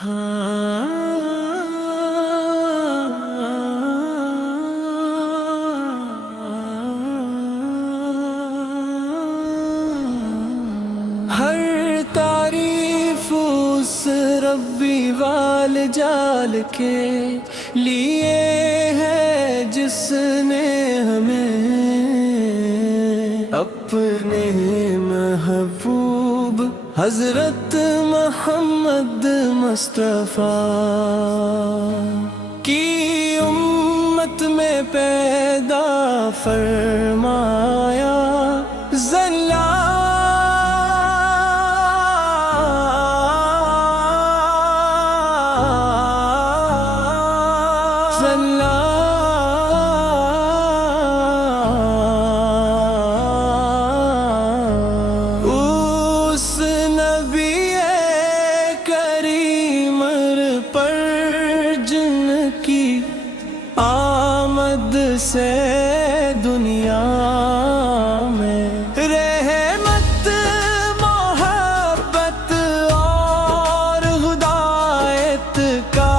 ہر تعریف اس ربی وال جال کے لیے ہے جس نے ہمیں اپنے محبوب حضرت محمد مصطفیٰ کی امت میں پیدا فرمایا۔ اس نبی کریم پر جن کی آمد سے دنیا میں رحمت محبت اور ہدایت کا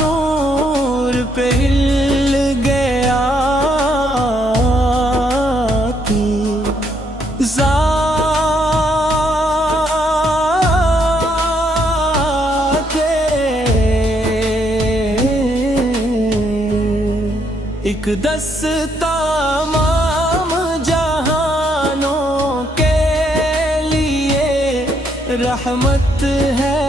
نور پھیل گیا تھی۔ ایک دست تمام جہانوں کے لیے رحمت ہے،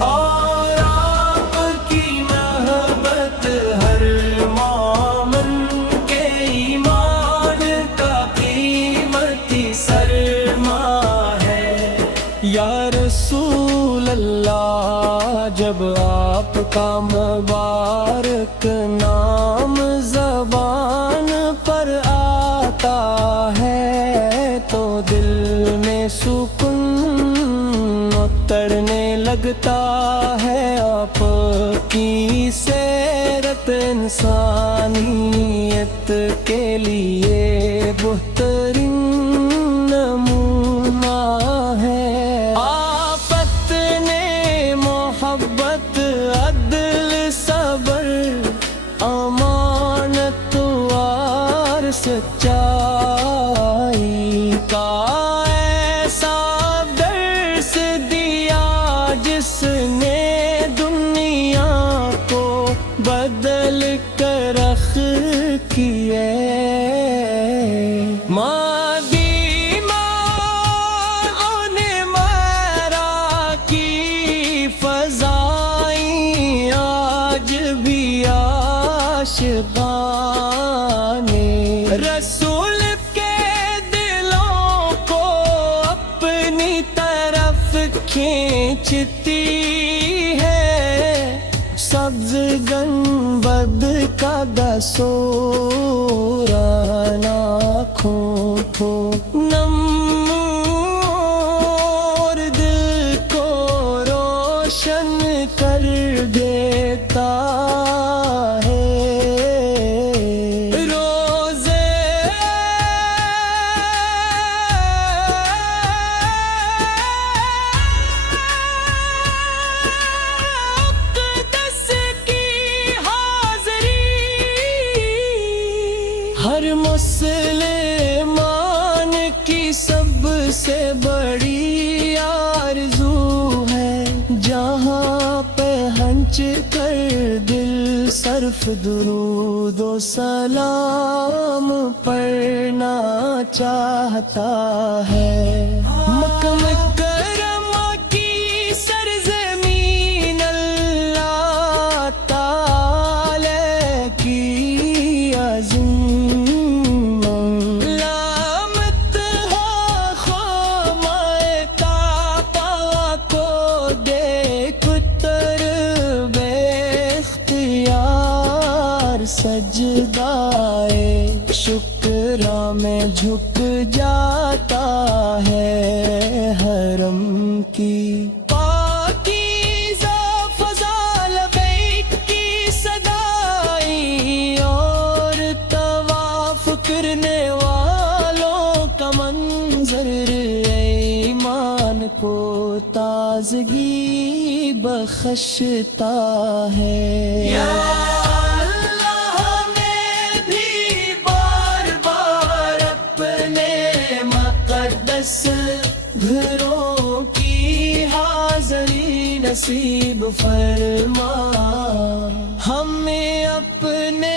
اور آپ کی محبت ہر مومن کے ایمان کا قیمتی سرمایہ ہے۔ یا رسول اللہ، جب آپ کا مبارک نام زبان پر آتا ہے تو دل میں سکون اترنے لگتا ہے۔ آپ کی سیرت انسانیت کے لیے بہترین نمونہ ہے۔ آپ اپنے محبت، عدل، صبر، امانت اور سچائی کا ایسا درس دیا جس نے دنیا کو بدل کر رخ کیے۔ رسول کے دلوں کو اپنی طرف کھینچتی ہے، سبز گنبد کا دسورہ آنکھوں کو نور دل کو روشن کر دیتا ہے۔ ہر مسلمان کی سب سے بڑی آرزو ہے جہاں پہ ہنچ کر دل صرف درود و سلام پڑھنا چاہتا ہے۔ مکہ مکرمہ کی سرزمین اللہ تعالی کی عظیم سجدائے شکر میں جھک جاتا ہے۔ حرم کی پاکیزہ فضال بیت کی صدائی اور طواف کرنے والوں کا منظر ایمان کو تازگی بخشتا ہے۔ یا اللہ ہمیں بھی بار بار اپنے مقدس گھروں کی حاضری نصیب فرما، ہمیں اپنے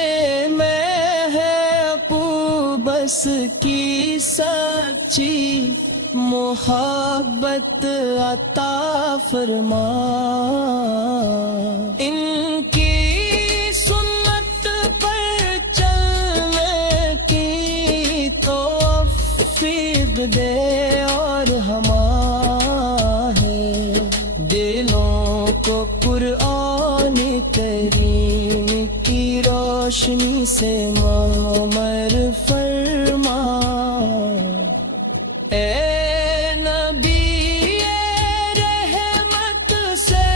بس کی سچی محبت عطا فرما، ان کی سنت پر چلنے کی توفیق دے اور ہمارے دلوں کو قرآن کریم کی روشنی سے معمر فرما۔ اے نبی رحمت سے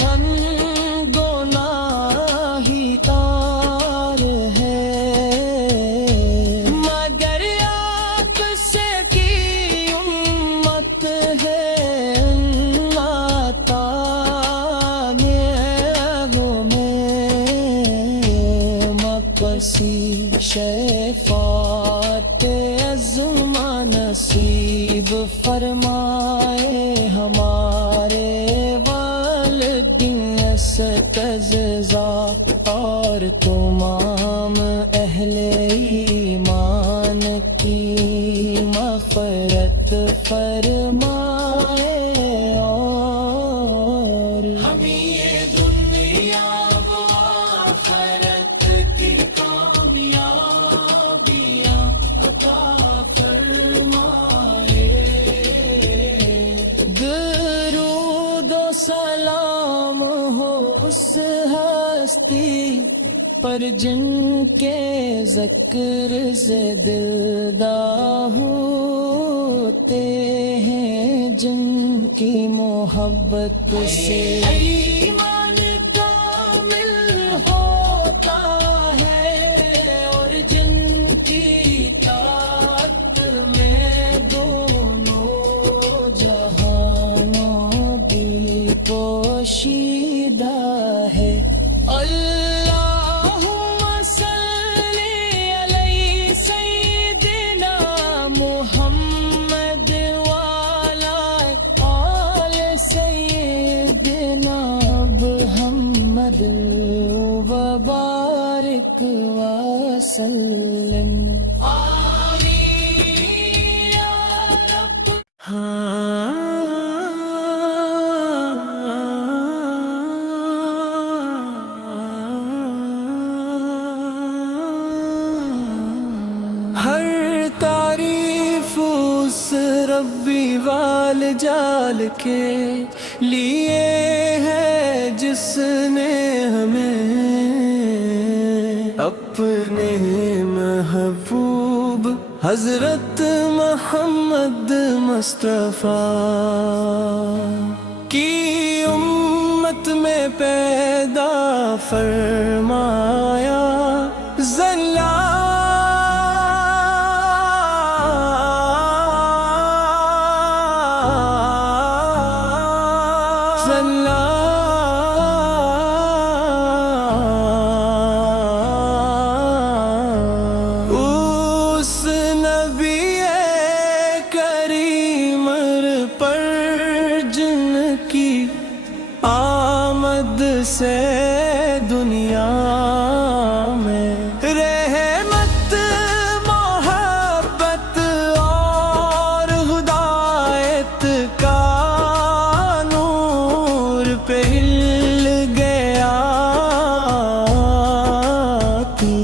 ہم گناہی تار ہیں، مگر آپ سے کی امت ہے عطا مقصی شفاعت عظمہ نصیب فرمائے، ہمارے والدین استجزا اور تمام اہل ایمان کی مغفرت فرمائے، اور ہمیں یہ دنیا و آخرت کی کامیابیاں عطا فرمائے۔ درود و سلام ہو اس ہستی پر جن کے ذکر سے دلدار ہوتے ہیں، جن کی محبت سے ایمان کامل ہوتا ہے، اور جن کی طاعت میں دونوں جہانوں دی پوشیدہ ہے۔ اللہم صلی علی سیدنا محمد وعلی آل سیدنا محمد وبارک وسلم۔ آمین یا رب۔ ہر تعریف اس ربی وال جال کے لیے ہے جس نے ہمیں اپنے محبوب حضرت محمد مصطفیٰ کی امت میں پیدا فرمایا، آمد سے دنیا میں رحمت محبت اور ہدایت کا نور پہ ہل گیا تھی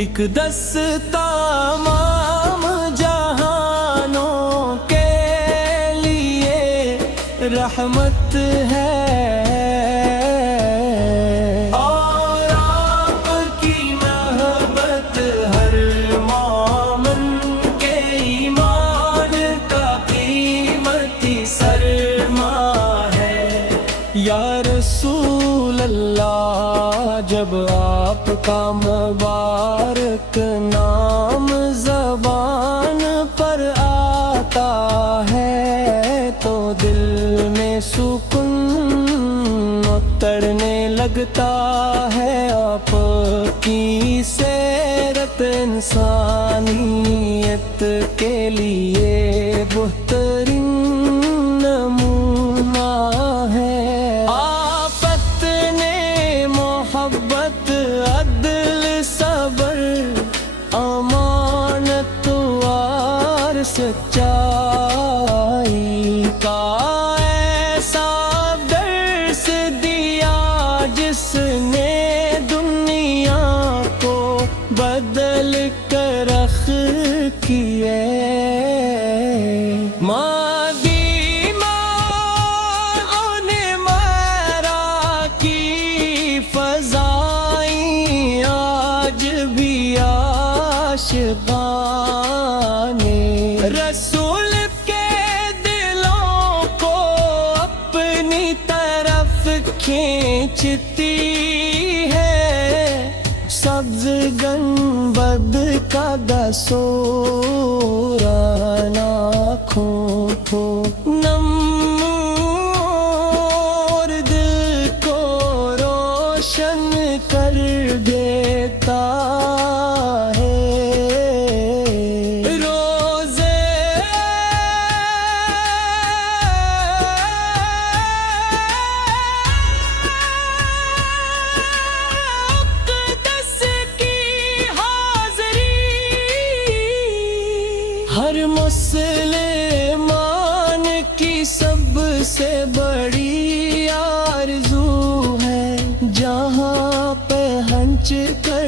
ایک دس تمام جہانوں کے لیے رحمت ہے، اور آپ کی محبت ہر مومن کے ایمان کا قیمتی سرمایہ ہے۔ یا رسول اللہ، جب آپ کا مبارک نام زبان پر آتا ہے تو دل میں سکون اترنے لگتا ہے۔ آپ کی سیرت انسانیت کے لیے بہترین نمونہ ہے۔ آپ اپنے محبت، عدل، صبر، امانت اور سچائی کا ایسا درس دیا جس نے دنیا کو بدل کر رکھ کیے۔ رسول کے دلوں کو اپنی طرف کھینچتی ہے، سبز گنبد کا دسوران آنکھوں کو نور دل کو روشن کر دیتا ہے۔ ہر مسلمان کی سب سے بڑی آرزو ہے جہاں پہ ہنچ کر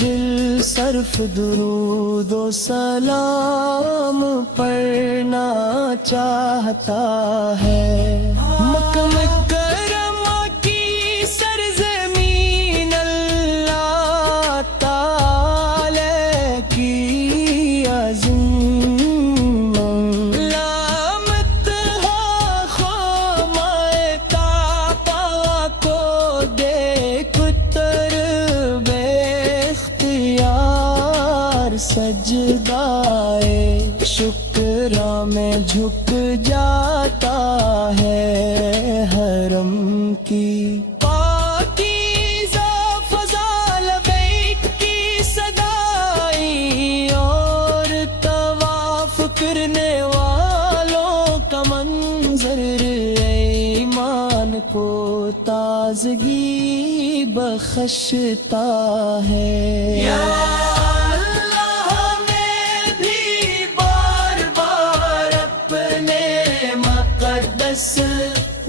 دل صرف درود و سلام پڑھنا چاہتا ہے۔ مکہ مکرمہ کی سرزمین اللہ تعالی کی عظیم سجدائے شکر میں جھک جاتا ہے۔ حرم کی پاکیزہ فضا لبیک کی صدائی اور طواف کرنے والوں کا منظر ایمان کو تازگی بخشتا ہے۔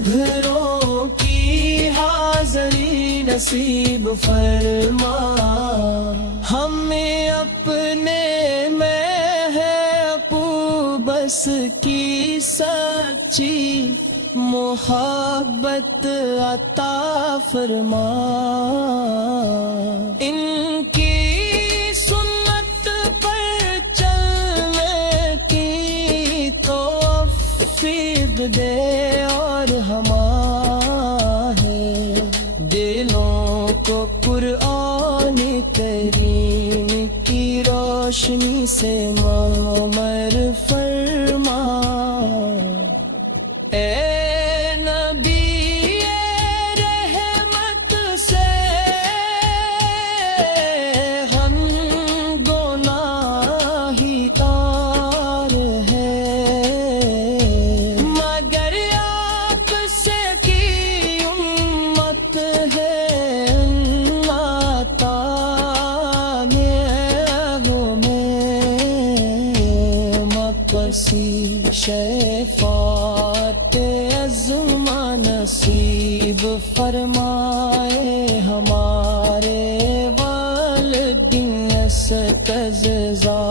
گھروں کی حاضری نصیب فرما، ہمیں اپنے میں ہے اپو بس کی سچی محبت عطا فرما۔ ان کی سنت پر چلنے کی توفیق دے اور ہمارے دلوں کو قرآن کریم کی روشنی سے معمر فرما۔ اے نبی رحمت سے ہم گناہی تار ہیں، مگر آپ سے کی امت ہے مقصی شفاعت عظمہ نصیب فرمائے ہمارے والدین استجزا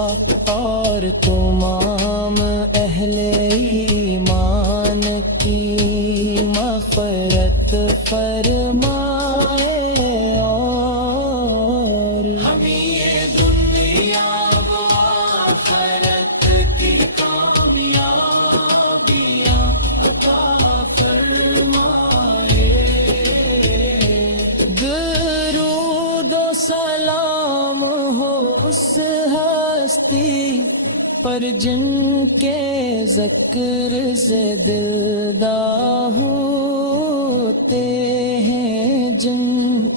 اور تمام اہل ایمان کی مغفرت فرمائے اور ہمیں یہ دنیا و آخرت کی کامیابیاں عطا فرمائے۔ ہستی پر جن کے ذکر سے دلدا ہوتے ہیں، جن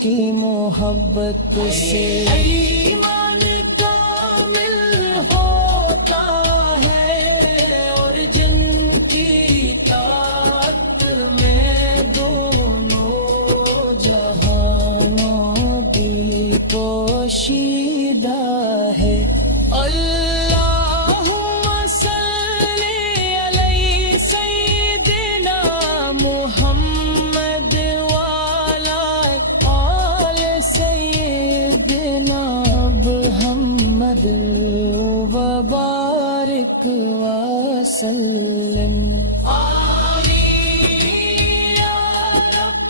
کی محبت سے ایمان کامل ہوتا ہے، اور جن کی اطاعت میں دونوں جہانوں بھی پوشیدہ ہے۔ اللہم صلی علی سیدنا محمد وعلی آل سیدنا محمد وبارک وسلم۔ آمین یا رب۔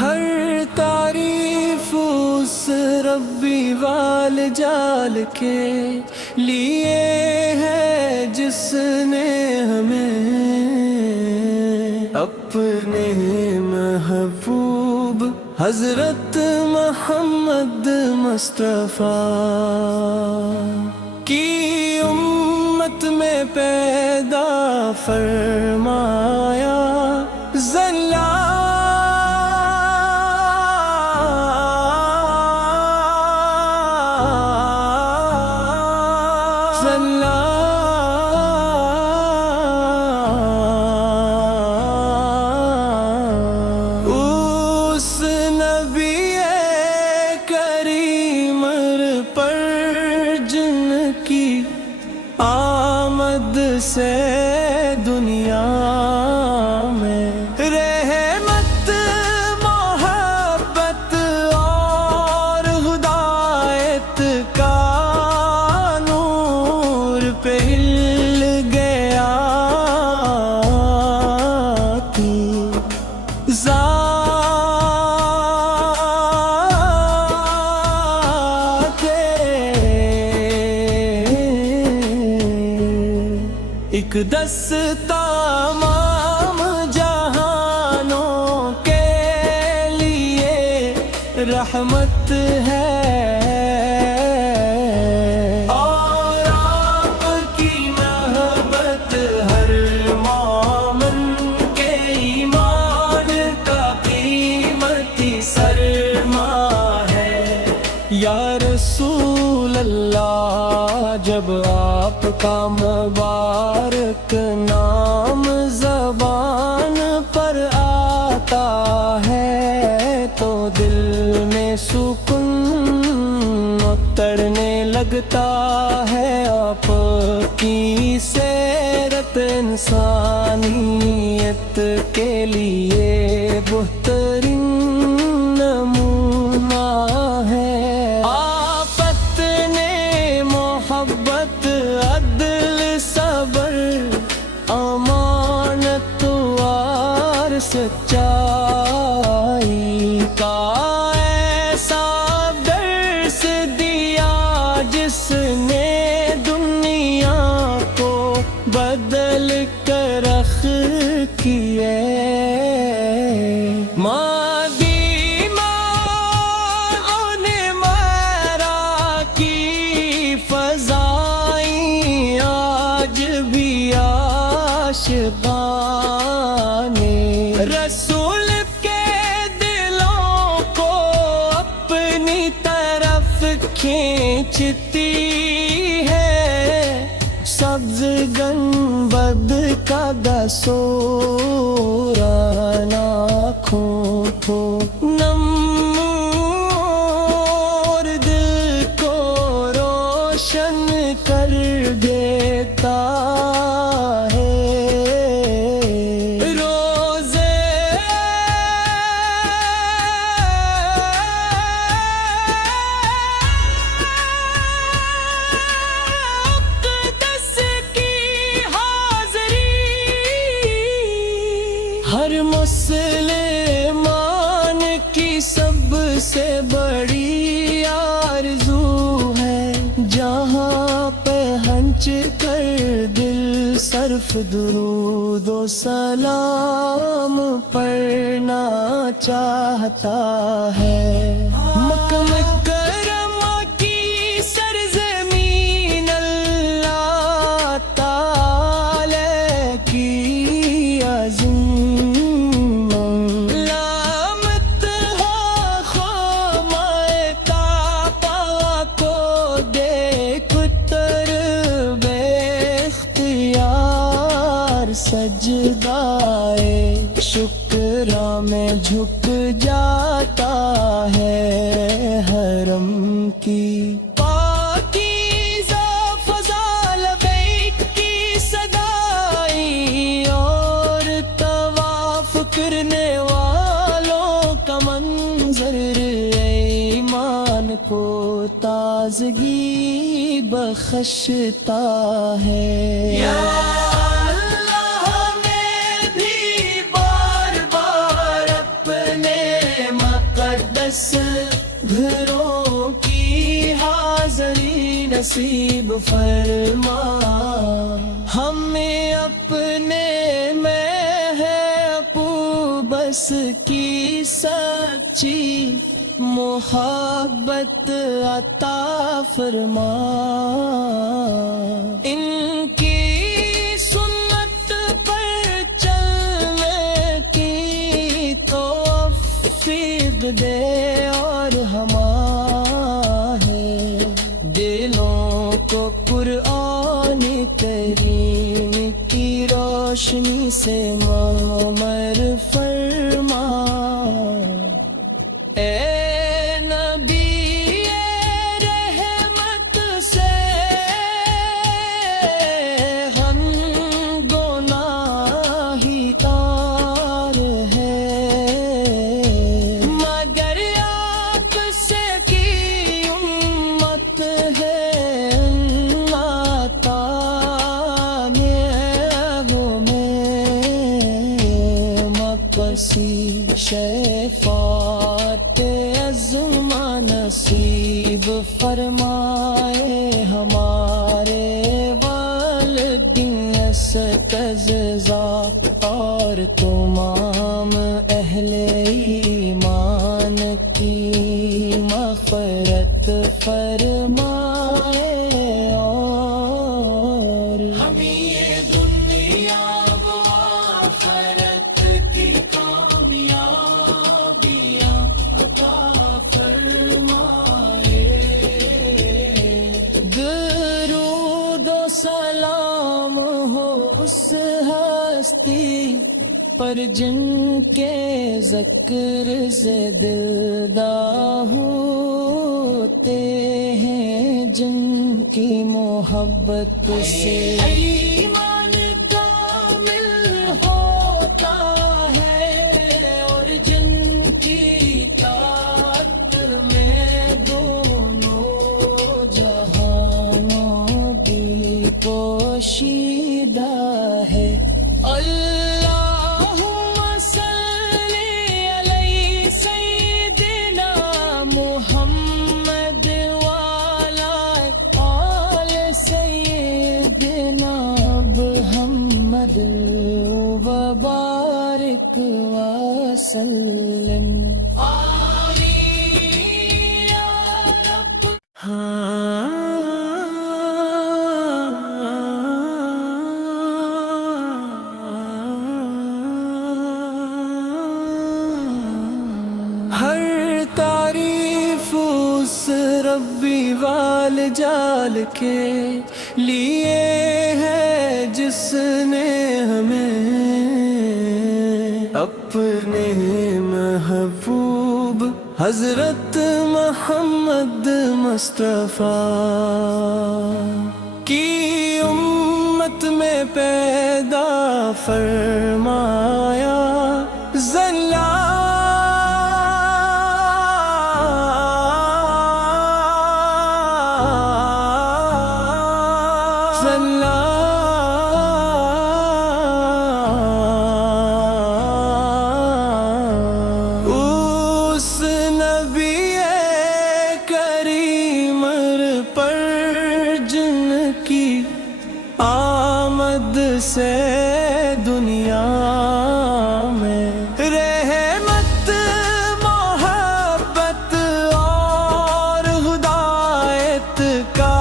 ہر تعریف اس ربی وال جال کے لیے ہے جس نے ہمیں اپنے محبوب حضرت محمد مصطفیٰ کی امت میں پیدا فرمایا۔ اس نبی کریم پر جن کی آمد سے دنیا میں رحمت، محبت اور ہدایت کا نور پھیل گیا تھی۔ ایک دست تمام جہانوں کے لیے رحمت ہے، اور آپ کی محبت ہر مومن کے ایمان کا قیمتی سرمایہ ہے۔ یا رسول اللہ، جب آپ کا مبارک نام زبان پر آتا ہے تو دل میں سکون اترنے لگتا ہے۔ آپ کی سیرت انسانیت کے لیے بہترین نمونہ ہے۔ آپ اپنے محبت، عدل، صبر، امانت اور سچائی کا ایسا درس دیا جس نے دنیا کو بدل کر رکھ کیے۔ عاشقان رسول کے دلوں کو اپنی طرف کھینچتی ہے، سبز گنبد کا دسورانہ آنکھوں کو نور دل کو روشن کر دیتا ہے۔ روزے اقدس کی حاضری ہر مسلمان کی سب سے بڑی آرزو ہے، جہاں پہ ہنچ کر دل صرف درود و سلام پڑھنا چاہتا ہے۔ مکہ مکرمہ کی سرزمین اللہ تعالی کی عظیم علامت ہے، خامہ تابا کو دیکھ تر بے اختیار سجدائے شکر میں جھک جاتا ہے حرم کی پاکیزہ فضا لبیک کی صدائی اور طواف کرنے والوں کا منظر ایمان کو تازگی بخشتا ہے۔ یا گھروں کی حاضری نصیب فرما، ہمیں اپنے میں ہے اپو بس کی سچی محبت عطا فرما۔ ان کی سنت پر چلنے کی توفیق دے اور ہمارے دلوں کو قرآن کریم کی روشنی سے معمر فرما۔ اے نبی رحمت سے ہم گناہی تار ہے، مگر آپ سے کی امت ہے اللہ تعالی ہمیں مقصی شفاعت عظمہ نصیب فرمائے، ہمارے والدین استجزا اور تمام اہل ایمان کی مغفرت فرمائے، اور ہمیں یہ دنیا و آخرت کی کامیابیاں عطا فرمائے۔ درود و سلام ہو اس ہستی پر جن کے ذکر سے دلدار ہوتے ہیں، جن کی محبت سے ایمان کامل ہوتا ہے، اور جن کی طاعت میں دونوں جہانوں کی پوشیدہ ہے۔ اللہم صلی علی سیدنا محمد وعلی آل سیدنا محمد وبارک وسلم۔ آمین یا رب۔ ہر تعریف اس ربی وال جال کے لیے ہے جس نے ہمیں اپنے محبوب حضرت محمد مصطفیٰ کی امت میں پیدا فرمایا۔ ذلہ سے دنیا میں رحمت محبت اور ہدایت کا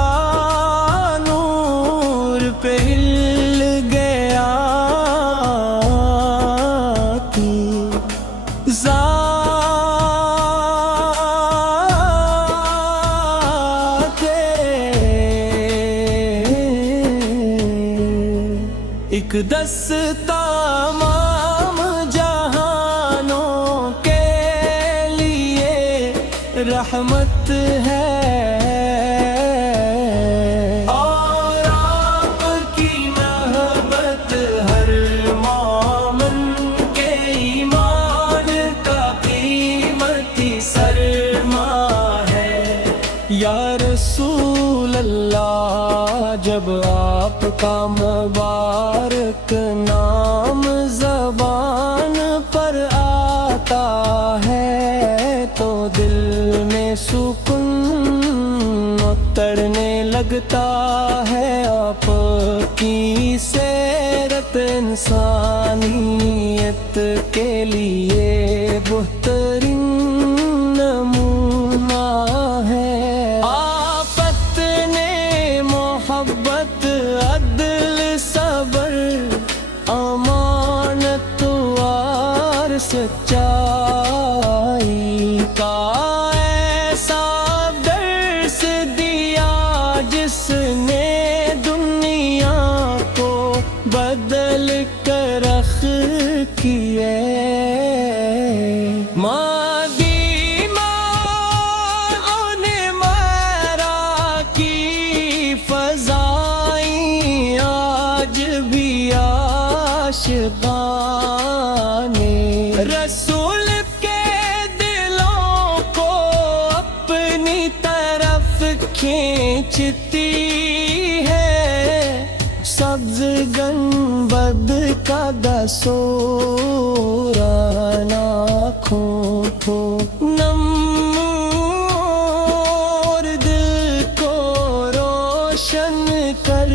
نور پہ ہل گیا کی ایک دست تمام جہانوں کے لیے رحمت ہے اور آپ کی محبت ہر مومن کے ایمان کا قیمتی سرمایہ ہے یا رسول اللہ جب آپ کا مبارک نام زبان پر آتا ہے تو دل میں سکون اترنے لگتا ہے آپ کی سیرت انسانیت کے لیے بہترین نمونہ ہے آفت نے محبت عدل صبر امانت اور سچائی کا ایسا درس دیا جس نے دنیا کو بدل کر رکھ کیے عاشقان رسول کے دلوں کو اپنی طرف کھینچتی ہے سبز گنبد کا دسوران آنکھوں کو نور دل کو روشن کر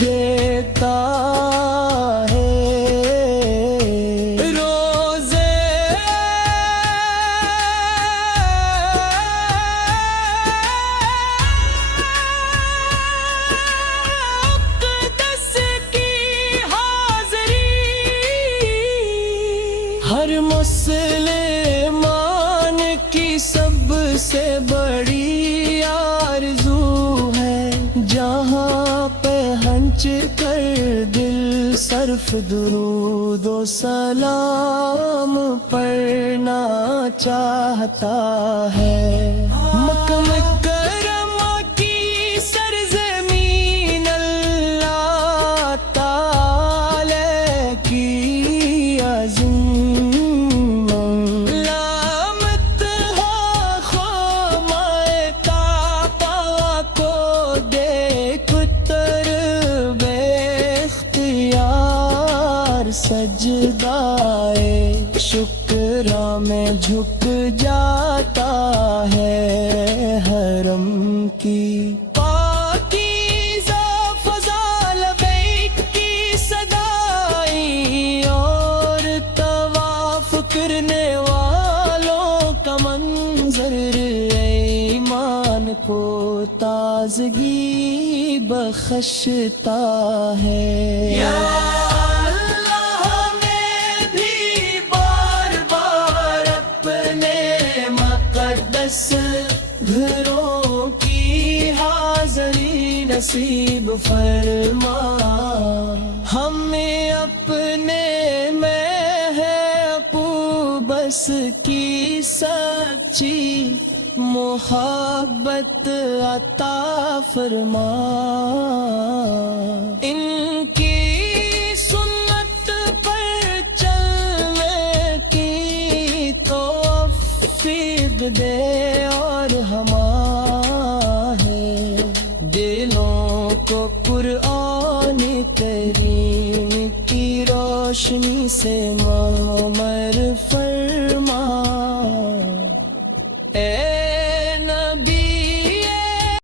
دیتا ہر مسلمان کی سب سے بڑی آرزو ہے جہاں پہ ہنچ کر دل صرف درود و سلام پڑھنا چاہتا ہے مکہ مکرمہ کی سرزمین اللہ تعالی کی عظیم سجدائے شکرہ میں جھک جاتا ہے حرم کی پاکیزہ فضا لبیک کی صدائی اور طواف کرنے والوں کا منظر ایمان کو تازگی بخشتا ہے گھروں کی حاضری نصیب فرما ہمیں اپنے میں ہے اپو بس کی سچی محبت عطا فرما ان کی سنت پر چلنے کی توفیق دے اور ہمارے دلوں کو قرآن کریم کی روشنی سے معمر فرما